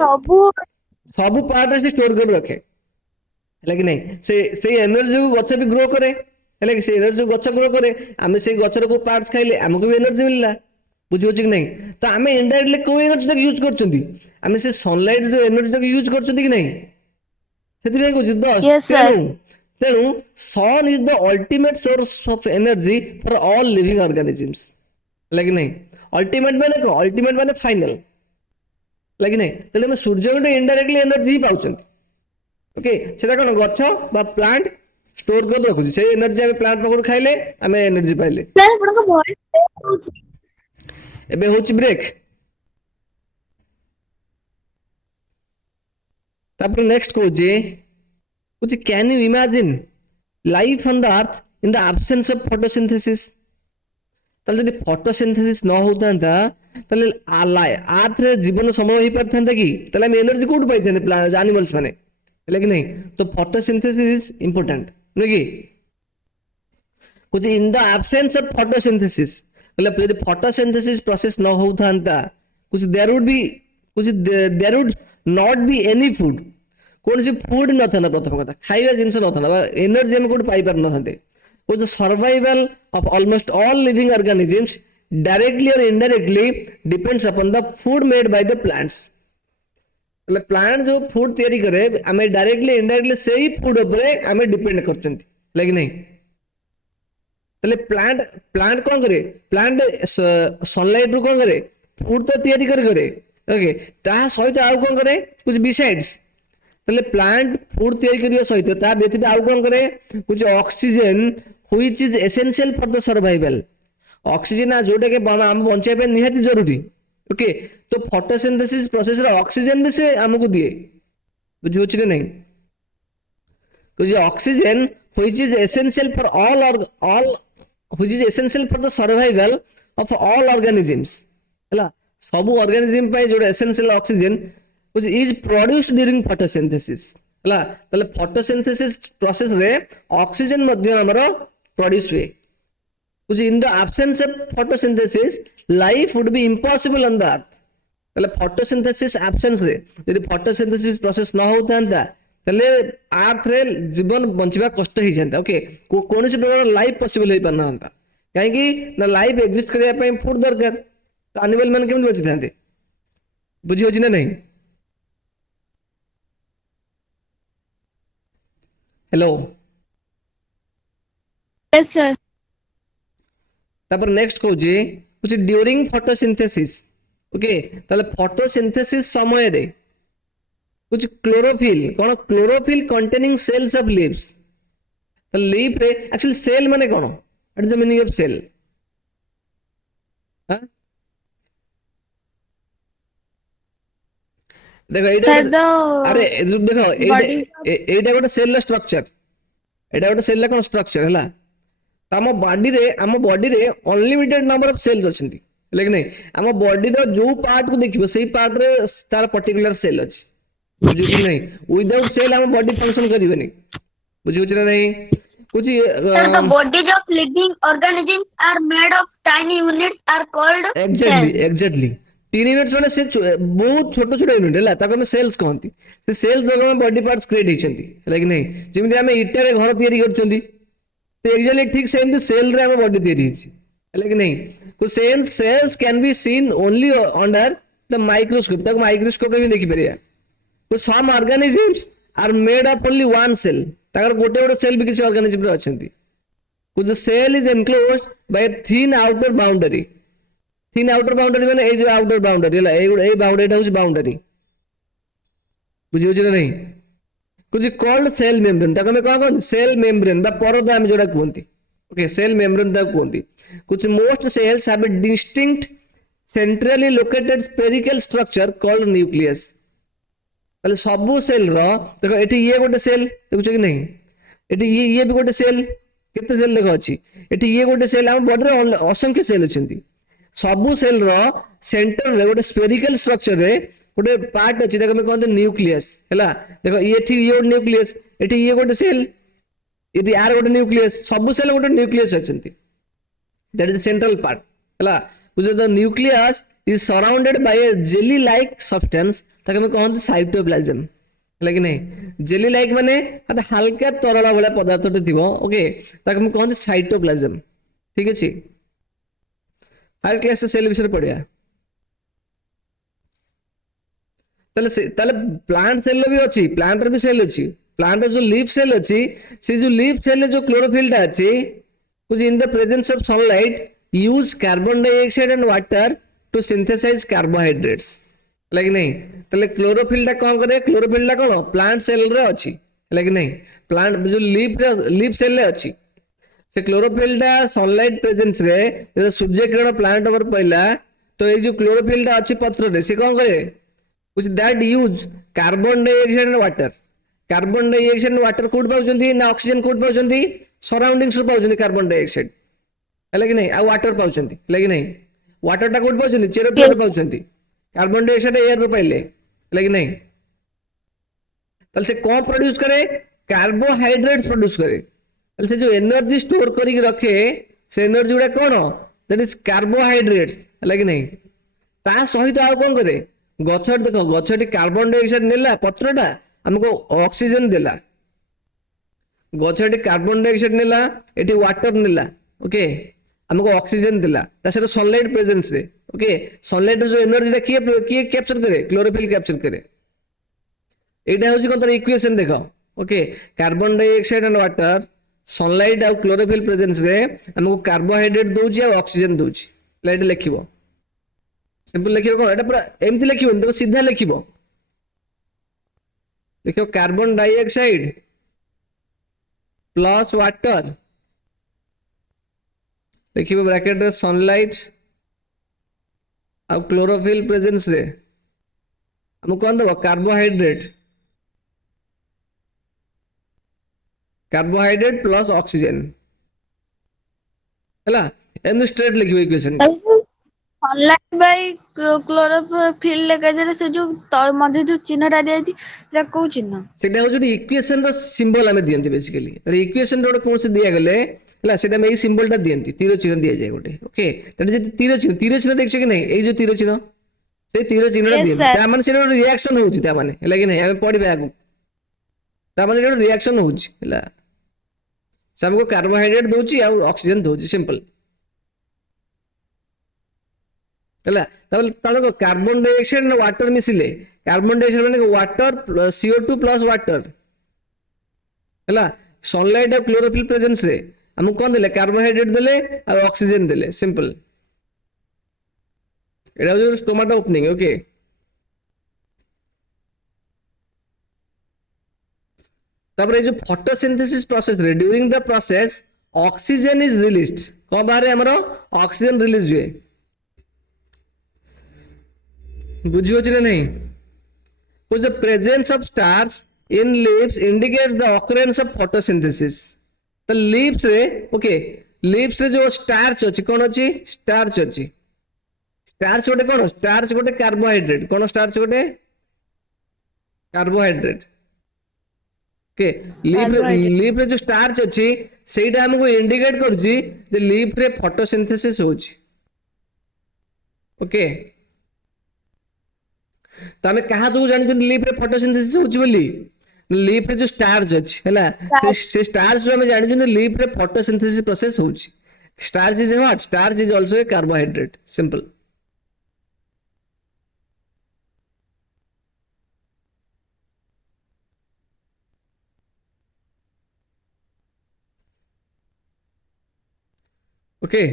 सब पार्ट से स्टोर कर रखे हैला कि नहीं से एनर्जी को गछ भी ग्रो करे हैला कि से एनर्जी को गछ ग्रो करे आमे से गछर को पार्ट्स खाइले हमको भी एनर्जी मिलला बुझियो कि नहीं तो आमे इनडायरेक्टली को एनर्जी तक यूज करछंती आमे से सनलाइट जो एनर्जी तक यूज करछंती कि नहीं ସେଥିପାଇଁ କହୁଛି ତେଣୁ sun is the ultimate source of energy for all living organisms लगे नहीं अल्टीमेट माने को अल्टीमेट माने फाइनल लगे नहीं तेणु हम सूर्य गोटे इनडायरेक्टली एनर्जी ही पाउछन ओके सेटा कोन गछ बा प्लांट स्टोर कर रखुଛି से एनर्जी हम प्लांट पकड़ खाइले हम एनर्जी पाइले सर आपनको वॉइस होची एबे होची ब्रेक तापर नेक्स्ट कुछ can you imagine life on the earth in the absence of photosynthesis ताले जदि फोटोसिंथेसिस न होतांता ताले अर्थ रे जीवन संभव ही परथांता कि ताले हम एनर्जी कोड पाइथांते प्लांट एनिमल्स माने है कि नहीं तो फोटोसिंथेसिस इज इंपोर्टेंट नो कि कुछ in the absence of photosynthesis मतलब यदि फोटोसिंथेसिस प्रोसेस न होतांता कुछ there would not be any food कौन सी फूड न था ना प्रथम कथा खाइबा जिंस न था एनर्जी हम कोड पाई पर न थाते वो जो survival of almost all living organisms directly और indirectly depends upon the food made by the plants मतलब प्लांट जो फूड तैयारी करे हमें डायरेक्टली इनडायरेक्टली से ही फूड ऊपर हमें डिपेंड करछंती लेकिन नहीं तले प्लांट कौन करे प्लांट सनलाइट रू कौन करे फूड तो तैयारी करे ओके ता सहित आउ कौन करे कुछ बिसाइड्स तले प्लांट फूड तैयारी करिया सहित ता व्यतीत आउ कौन करे कुछ oxygen which is essential for the survival oxygen जोटा के हम बंचाई पे निहाती जरूरी ओके तो फोटोसिंथेसिस प्रोसेस रे ऑक्सीजन भी से हमको दिए बुझियो छी नहीं तो ये oxygen which is essential for all which is essential for the survival of all organisms हला सब ऑर्गेनिज्म पे जो essential oxygen which is produced during photosynthesis हला तले photosynthesis process रे ऑक्सीजन मध्य हमरो प्रोड्यूस हुए which in the absence of photosynthesis life would be impossible on the earth तले photosynthesis absence रे यदि photosynthesis process न होतांता तले अर्थ रे जीवन बंचिबा कष्ट ही जानता ओके कोन से प्रकार लाइफ पॉसिबल होई परनांता काहे कि ना लाइफ एग्जिस्ट करिया पई फूड दरकार तो एनिमल मन केम बचि थांते बुझियो छी ना नहीं हेलो यस सर तापर नेक्स्ट कहूँ कुछ ड्यूरिंग फोटोसिंथेसिस ओके ताले फोटोसिंथेसिस समय रे कुछ क्लोरोफिल कौन chlorophyll containing cells of leaves तो लीफ रे एक्चुअली सेल माने कौन what is the meaning of cell देखो अरे देखो एटा गोटे सेल स्ट्रक्चर एटा गोटे सेल कोन स्ट्रक्चर हला आम बॉडी रे अनलिमिटेड नंबर ऑफ सेल्स अछंती लेकिन नहीं आम बॉडी रो जो पार्ट को देखिबो सेही पार्ट रे तार पर्टिकुलर सेल अछि बुझियो कि नहीं विदाउट सेल हम बॉडी फंक्शन करिबनी बुझियो कि नहीं कुछ the bodies of living organisms are made of tiny units are called exactly tin units माने से बहुत छोट छोट यूनिट है ताको हम सेल्स कहंती से सेल्स रो हम बॉडी पार्ट्स क्रिएट हिचंती लेकिन नहीं जेमिति हम ईटा रे घर तयारी करचंती तो एक्चुअली ठीक सेम सेल रे हम बॉडी तयारी हिची लेकिन नहीं को cells can be seen only under the microscope ताको माइक्रोस्कोप रे भी देखि परिया तो some organisms are made up only one cell ताकर गोटे गोटे सेल भी किसी ऑर्गेनिज्म रे अछंती कुछ cell is enclosed by thin outer boundary माने ए जो आउटर बाउंड्री हला ए बाउंड्रीटा होची बाउंड्री बुझियो जे नहीं कुछ कॉल्ड सेल मेम्ब्रेन ताको में कहन सेल मेम्ब्रेन बा परदा हम जोडा कहंती ओके सेल मेम्ब्रेन ता कहंती कुछ most cells have a distinct centrally located spherical structure called nucleus ताले सबु सेल रो देखो एठी ये गोटे सेल देखुछ कि नहीं एठी ये भी गोटे सेल केते सेल देखो अछि एठी ये गोटे सेल हम बॉडी रे असंख्य सेल अछंती सबु सेल रो सेंटर रे गोटे स्फेरिकल स्ट्रक्चर रे गोटे पार्ट अछि देखो में कहते न्यूक्लियस हैला देखो ये थी ये न्यूक्लियस एठी ये गोटे सेल एठी आर गोटे न्यूक्लियस सबु सेल गोटे न्यूक्लियस अछंती that is the central part हैला बुझे the nucleus is surrounded by a jelly like substance ताके में कहते साइटोप्लाज्म हैला कि नहीं जेली लाइक माने अटे हल्का तरल वाला पदार्थ टे थिबो ओके ताके में कहते साइटोप्लाज्म ठीक अछि हर क्लास सेल विषय पढ़िया ताले प्लांट सेल भी अच्छी प्लांट भी सेल अच्छी प्लांट जो लीफ सेल अच्छी से जो लीफ सेल जो क्लोरोफिल अच्छी कुछ in the presence of sunlight use carbon dioxide and water to synthesize carbohydrates लगे नहीं ताले क्लोरोफिल टा कौन करे क्लोरोफिल टा कौन प्लांट सेल रे अच्छी लगे नहीं प्लांट जो लीफ सेल रे अच्छी से क्लोरोफिल टा सनलाइट प्रेजेंस रे जब सूर्य किरण प्लांट ऊपर पड़ला तो ये जो क्लोरोफिल टा अच्छी पत्र रे से कौन करे which that use carbon dioxide and water carbon dioxide and water कोड पाउचंती ना ऑक्सीजन कोड पाउचंती सराउंडिंग्स रो पाउचंती कार्बन डाइऑक्साइड है कि नहीं आ वाटर पाउचंती है कि नहीं वाटर टा कोड पाउचंती चेरो प्लेट पाउचंती कार्बन डाइऑक्साइड एयर रो पाइले है कि नहीं तल से कौन प्रोड्यूस करे कार्बोहाइड्रेट्स प्रोड्यूस करे तल से जो एनर्जी स्टोर करी रखे से एनर्जी गुडा कोन दैट इज कार्बोहाइड्रेट्स है कि नहीं ता सहित आ कोन करे गछ देखो गछटी कार्बन डाइऑक्साइड नेला पत्रटा हमको ऑक्सीजन देला गछटी कार्बन डाइऑक्साइड नेला एटी वाटर नेला ओके हमको ऑक्सीजन देला तासे सनलाइट प्रेजेंस रे ओके सनलाइट जो एनर्जी किए कैप्चर करे क्लोरोफिल कैप्चर करे एटा होची कोन तर इक्वेशन देखो okay carbon dioxide and water sunlight आ क्लोरोफिल प्रेजेंस रे हमको कार्बोहाइड्रेट दोची आ ऑक्सीजन दोची लाइट लिखिबो सिंपल लिखिबो कोन एटा पूरा एमती लिखिबो तो सीधा लिखिबो देखो कार्बन डाइऑक्साइड प्लस वाटर लिखिबो ब्रैकेट रे सनलाइट आ क्लोरोफिल प्रेजेंस रे हम कोन दबो कार्बोहाइड्रेट प्लस ऑक्सीजन हैला एंड स्ट्रेट लिखिबो इक्वेशन सनलाइट बाय क्लोरोफिल लेके जरे से जो तळ मध्ये जो चिन्हटा दिया अछि सेटा को चिन्ह सेटा हो जो इक्वेशन रो सिंबल हमें दियंती बेसिकली अरे इक्वेशन रो कोन से दिया गेले हैला सेटा में ई सिंबल टा दियंती तीर चिन्ह दिया जाय गोटे ओके तटे जे तीर चिन्ह देखछ कि नहीं ए जो तीर चिन्ह से तीर चिन्हटा दियंती ता माने सेटा रिएक्शन होउची ता माने हैला कि नहीं हमें पढिबे आगु ता माने एटा रिएक्शन होउची हैला से हमको कार्बोहाइड्रेट दोची आ ऑक्सीजन दोची सिंपल हैला ताले कार्बन डाइऑक्साइड ना वाटर मिसिले कार्बन डाइऑक्साइड माने वाटर CO2 प्लस वाटर हैला सनलाइट और क्लोरोफिल प्रेजेंस रे हमको कोन देले कार्बोहाइड्रेट देले और ऑक्सीजन देले सिंपल एटा जो स्टोमाटा ओपनिंग ओके तब जो फोटोसिंथेसिस प्रोसेस रे during the process oxygen is released को बारे हमरो ऑक्सीजन रिलीज हुए बुझियो जे नहीं the presence of stars in leaves indicate the occurrence of photosynthesis तो लीव्स रे ओके लीव्स रे जो स्टार्च अछि कोन अछि स्टार्च अछि स्टार्च गोटे कोन स्टार्च गोटे कार्बोहाइड्रेट कोन स्टार्च गोटे कार्बोहाइड्रेट ओके लीफ रे जो स्टार्च अछि सेटा हमको इंडिकेट करछि जे लीफ रे फोटोसिंथेसिस होछि ओके तो हमें कहा जो जानि लीफ रे फोटोसिंथेसिस होछि बोली लीफ रे जो स्टार्च अछि हैला से स्टार्च जो हमें जानि लीफ रे फोटोसिंथेसिस प्रोसेस होछि starch is what starch is also a carbohydrate simple okay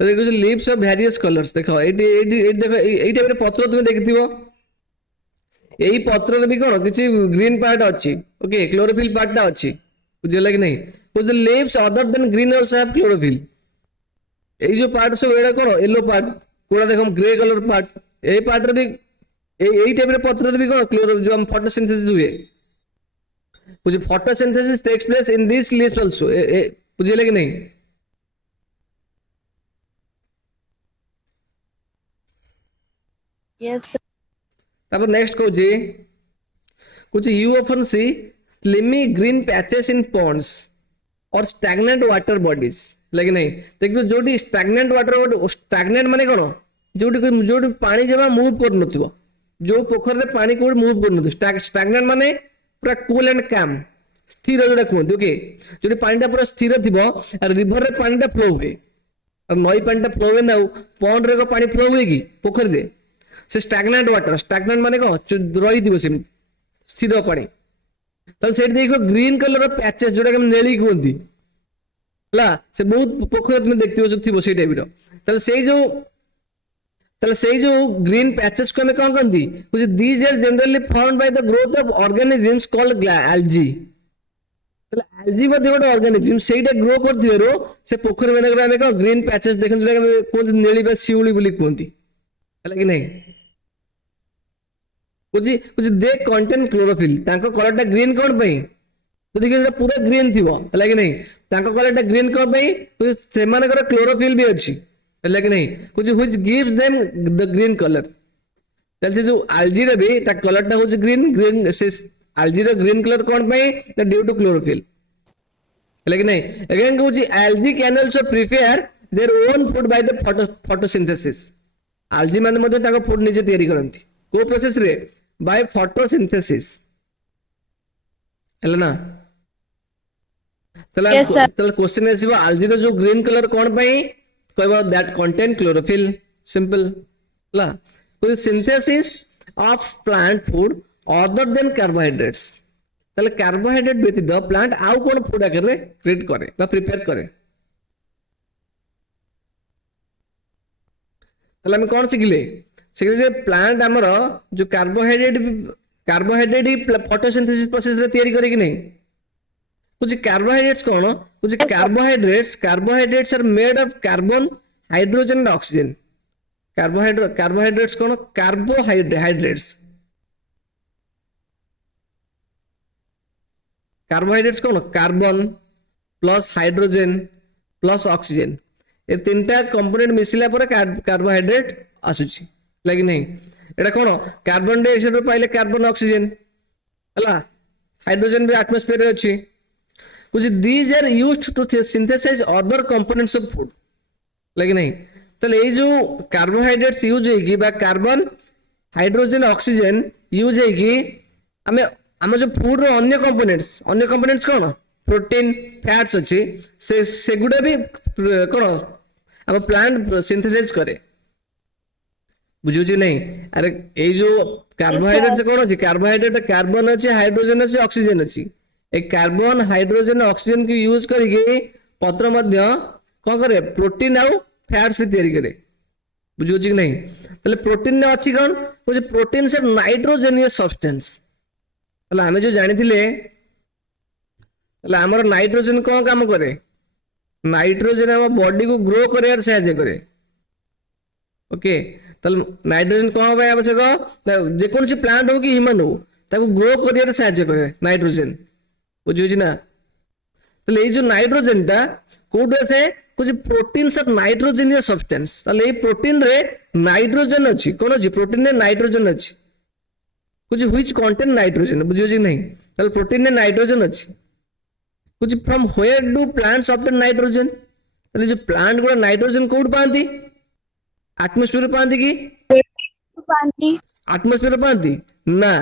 तो देखो लीव्स ऑफ वेरियस कलर्स देखो एटी देखो एई टाइप रे पत्र तुम देखिथिबो एई पत्र रे भी कोन किछि ग्रीन पार्ट अछि ओके क्लोरोफिल पार्ट टा अछि बुझिला कि नहीं कुछ leaves other than green also have chlorophyll एई जो पार्ट सब एडा कोन येलो पार्ट कोडा देखो ग्रे कलर पार्ट एई पार्ट रे भी एई टाइप रे पत्र रे भी कोन क्लोरो जो हम फोटोसिंथेसिस हुए कुछ photosynthesis takes place in this leaves also बुझिला कि नहीं Yes, sir. तापर नेक्स्ट कहू जी कुछ you often see slimy green patches in ponds और स्टैग्नेंट वाटर बॉडीज लेकिन नहीं देखिए जोटी स्टैग्नेंट वाटर स्टैग्नेंट माने कोन जोटी पानी जमा मूव कर नथिबो जो पोखर रे पानी को मूव कर नथिबो स्टैग्नेंट माने पूरा कूल एंड काम स्थिर जोटा कहते ओके जोटी पानीटा पूरा स्थिर थिबो और रिवर रे पानीटा फ्लो हुए और नई पानीटा फ्लो हुए ना पॉन्ड रे को पानी फ्लो हुए कि पोखर रे से स्टैग्नेंट वाटर स्टैग्नेंट माने कौन रही थी सेमती स्थिर पानी ताले सेठ देखो ग्रीन कलर पैचेस जोटा कि नेली कहती है से बहुत पोखर तुम देखते थी से टाइप ताले से जो ग्रीन पैचेस को हमें कौन कहती कुछ these are generally found by the growth of organisms called algae algae मध्ये गोटे ऑर्गेनिजम सेटा ग्रो करथिबारो से पोखर मानक हमें कौन ग्रीन पैचेस देखन जोटा कि कहते नेली बा शिउली बोली कहती है कि नहीं कुछ दे कंटेन क्लोरोफिल तांको कलर ग्रीन कौन पई तो देखिए पूरा ग्रीन थिबो है कि नहीं तांको कलर ग्रीन कौन पई कुछ से मानकर क्लोरोफिल भी अछि है कि नहीं कुछ which gives them the green colour तल से जो एल्जी रे भी ता कलर टा होछ ग्रीन ग्रीन से एल्जी रे ग्रीन कलर कौन पई द ड्यू टू क्लोरोफिल है कि नहीं अगेन कुछ algae can also prepare their own food by the photosynthesis algae माने मध्ये ताको फूड निजे तयारी करंती को प्रोसेस रे बाय फोटोसिंथेसिस है ना Yes, sir. तले क्वेश्चन आसीबो एल्जी रो जो ग्रीन कलर कोन पई कहबो दैट कंटेन क्लोरोफिल सिंपल ला कोई synthesis of plant food other than carbohydrates तले कार्बोहाइड्रेट व्यतीत प्लांट आउ कोन फूड आकर क्रिएट करे बा प्रिपेयर करे तले हम कोन सिखले से प्लांट आमर जो कार्बोहाइड्रेट ही फोटोसिंथेसिस प्रोसेस रे तयारी करे कि नहीं कुछ कार्बोहाइड्रेट्स कौन कुछ carbohydrates are made of carbon hydrogen and oxygen carbohydrates कौन कार्बोहाइड्रेट्स कौन carbon plus hydrogen plus oxygen ये तीनटा कंपोनेंट मिसिला पर कार्बोहाइड्रेट आसुची लगे नहीं एटा कौन कार्बन डाइऑक्साइड पाइले कार्बन ऑक्सीजन हला हाइड्रोजन भी एटमॉस्फेयर रे अछि कुछ these are used to synthesize other components of food लगे नहीं तले ये जो कार्बोहाइड्रेट्स यूज होगी बा कार्बन हाइड्रोजन ऑक्सीजन यूज होगी हमें हम जो फूड रो अन्य कंपोनेंट्स कौन प्रोटीन फैट्स अच्छी से गुडा भी कौन हम प्लांट सिंथेसाइज करे बुझुची नहीं अरे ये जो कार्बोहाइड्रेट से कौन अच्छी कार्बोहाइड्रेट कार्बन अच्छे हाइड्रोजन अच्छे ऑक्सीजन अच्छी एक कार्बन हाइड्रोजन ऑक्सीजन की यूज करके पत्र मध्य कौन करे प्रोटीन आउ फैट्स भी तैयारी करे बुझुची नहीं तले प्रोटीन ने अच्छी कौन कुछ प्रोटीन से नाइट्रोजेनियस सब्सटेंस तले हमें जो जानी थिले तले हमर नाइट्रोजन कौन काम करे नाइट्रोजन हम बॉडी को ग्रो करे सहायता करे ओके तले नाइट्रोजन कौन भाई आवश्यक जेकोन सी प्लांट हो कि ह्यूमन हो ताको ग्रो करियर सहायता करे नाइट्रोजन बुझुची ना तले ये जो नाइट्रोजन टा कोड से कुछ प्रोटीन सब नाइट्रोजेनियस सब्सटेंस तले ये प्रोटीन रे नाइट्रोजन अछि कोन अछि प्रोटीन रे नाइट्रोजन अछि कुछ व्हिच कंटेन नाइट्रोजन बुझुची नहीं तले प्रोटीन रे नाइट्रोजन अछि कुछ from where do plants obtain nitrogen तले जो प्लांट गुडा नाइट्रोजन कोड पांती एटमॉस्फेयर पांती की पानी एटमॉस्फेयर पांती ना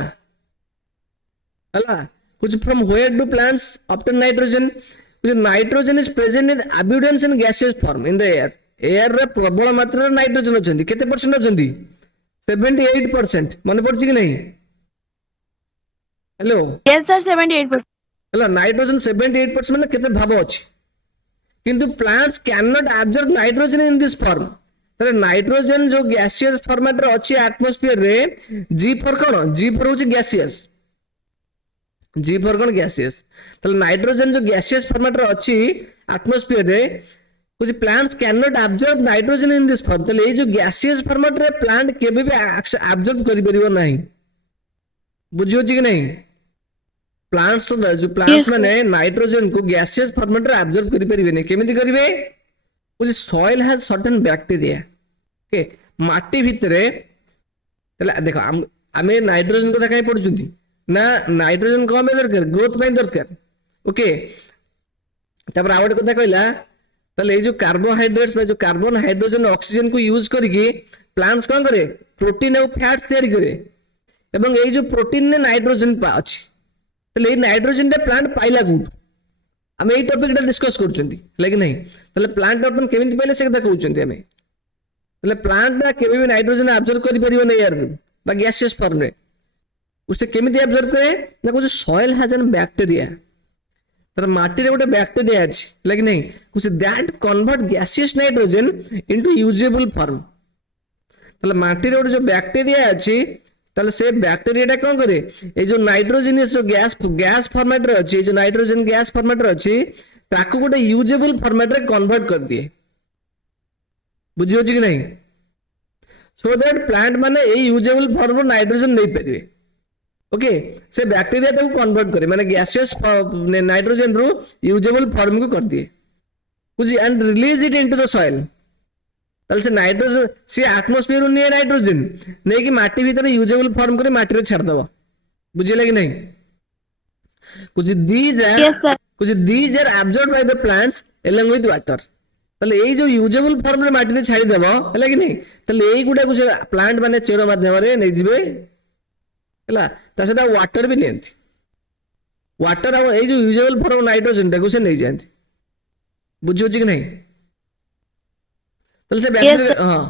हला कुछ from where do plants obtain nitrogen कुछ nitrogen is present in abundance in gaseous form in the air रे प्रबल मात्रा रे नाइट्रोजन अछंती केते परसेंट अछंती 78% मन पड़छि कि नहीं हेलो yes sir 78%. हला नाइट्रोजन 78% माने केते भाव अछि किंतु plants can not absorb nitrogen in this form. ताले नाइट्रोजन जो गैसियस फॉर्मेट रे अछि एटमॉस्फेयर रे, जी फॉर कोन, जी फॉर होची गैसियस, जी फॉर कोन गैसियस। ताले नाइट्रोजन जो गैसियस फॉर्मेट रे अछि एटमॉस्फेयर रे, कुछ plants can not absorb nitrogen in this form. ताले ए जो गैसियस फॉर्मेट रे प्लांट केबे भी एब्जॉर्ब करि परिबो नाही। बुझियो कि नहीं? प्लांट्स जो प्लांट्स Yes, sir. माने नाइट्रोजन को गैसियस फॉर्मेट रे एब्जॉर्ब करि परिबेनी। केमिति करिवे? कुछ soil has certain bacteria. Okay, माटी भितरे तले देखो आमे नाइट्रोजन को काई पडुचुंती ना, नाइट्रोजन को हमें दरकार ग्रोथ ପାଇଁ दरकार। ओके, तापर आवड कथा कहला, तले जो कार्बोहाइड्रेट्स जो कार्बन हाइड्रोजन ऑक्सीजन को यूज करके प्लांट्स कौन करे, प्रोटीन और फैट तैयारी करे। एवं ये जो प्रोटीन ने नाइट्रोजन अछि, तले नाइट्रोजन रे प्लांट पाइला को आमे এই टॉपिक टा डिस्कस करछंती लेकिन नहीं। तले प्लांट अपन केमिति पाइले से कथा कहउछंती आमे। तले प्लांट दा केबे भी नाइट्रोजन एब्जॉर्ब करि परिबो नै यार, बा गैसियस फॉर्म रे उसे केमिति एब्जॉर्ब करे ना, कुछ सॉइल हैज एन बैक्टीरिया। तर माटी रे गोटे बैक्टीरिया अछि लेकिन नहीं, कुछ that convert gaseous nitrogen into usable form. तले माटी रे गोटे जो बैक्टीरिया अछि, ताले से बैक्टीरिया टा कोन करे, ए जो नाइट्रोजन जो गैस फॉर्मेट रे अछि, जो नाइट्रोजन गैस फॉर्मेट रे अछि, ताकू गोटे यूजेबल फॉर्मेट रे कन्वर्ट कर दिए। बुझियो कि नहीं? सो दैट प्लांट माने ए यूजेबल फॉर्म रो नाइट्रोजन नै परिबे। ओके, से बैक्टीरिया ताकू कन्वर्ट करे, माने गैसियस नाइट्रोजन रो यूजेबल फॉर्म को कर दिए कुछ, and release it into the soil. ताले से नाइट्रोजन से एटमॉस्फेयर ने नाइट्रोजन नहीं कि माटी भीतर यूजेबल फॉर्म करे माटी रे छाड़ दबो। बुझिले कि नहीं? कुछ Yes, sir. These are absorbed by the plants along with water. ताले ए जो यूजेबल फॉर्म रे माटी रे छाड़ी देबो हला कि नहीं, ताले ए गुडा कुछ प्लांट माने चेरो माध्यम रे नै जिवे हला, ता सेटा वाटर भी नेंती। वाटर और ए जो यूजेबल फॉर्म नाइट्रोजन टा को से नै जानती। बुझियो कि नहीं? ताले से Yes, बैक्टीरिया sir. हां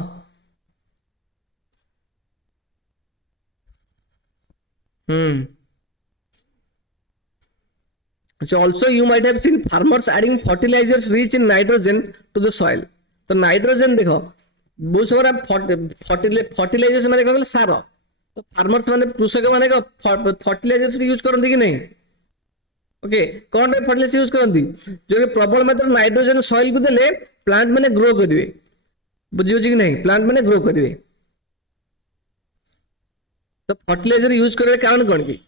So also you might have seen farmers adding fertilizers rich in nitrogen to the soil. तो नाइट्रोजन देखो बहुत सारा फर्टिलाइजर्स माने कहले सार, तो फार्मर्स माने कृषक माने फर्टिलाइजर्स यूज करते कि नहीं? ओके, कौन पे फर्टिलाइजर यूज करती जो कि प्रबल मात्रा नाइट्रोजन सॉइल को देले प्लांट माने ग्रो करिवे। बुझियो कि नहीं? प्लांट माने ग्रो करिवे। तो फर्टिलाइजर यूज करे कारण कोन की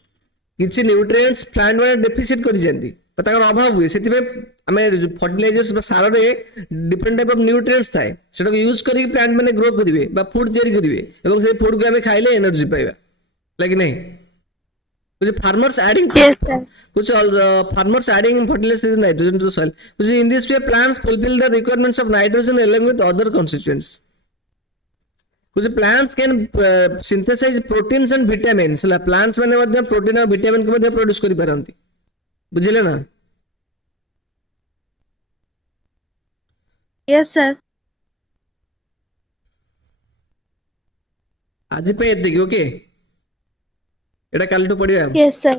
किछि न्यूट्रिएंट्स प्लांट माने डेफिसिट करि जंती, पता कर अभाव हुए, सेति पे हमें फर्टिलाइजर्स सार रे डिफरेंट टाइप ऑफ न्यूट्रिएंट्स थाए, सेटा को यूज करी प्लांट माने ग्रो करिवे बा फूड तैयारी करिवे, एवं से फूड को हमें खाइले एनर्जी पाइबा। लेकिन नहीं, कुछ फार्मर्स एडिंग Yes, sir. कुछ farmers adding fertilizers nitrogen to the soil, कुछ in this way plants fulfil the requirements of nitrogen along with other constituents। कुछ plants can synthesize proteins and vitamins, ला plants माने मध्ये protein और vitamin को मध्ये produce करि पारंती। बुझिले ना? Yes, sir. आज पे एतिकी। ओके, एटा काल तो पडिया। Yes, sir.